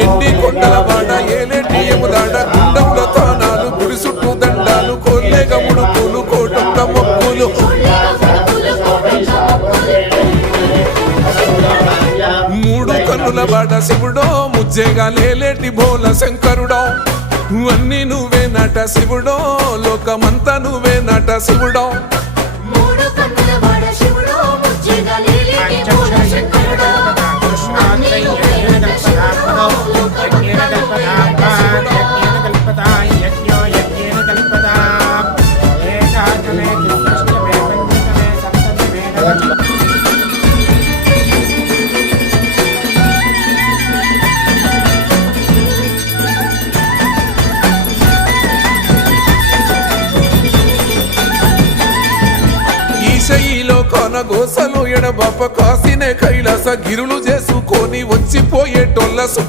ఎండి కొండల వాడ ఏలేటి ఎములాడ గుండముల తానాలు గుడి చుట్టూ దండాలు కోల్లేగ ముడుపులు కోటొక్క మొక్కులు మూడు కన్నుల వాడ శివుడో ముజ్జేగా లేలేటి బోల శంకరుడో అన్ని నువ్వే నట శివుడో లోకమంతా నువ్వే నట శివుడో ఈశయిలో కొనగోసలు ఎడబాప కాసినే కైలాస గిరులు చేసుకొని వచ్చిపోయేటోళ్ళ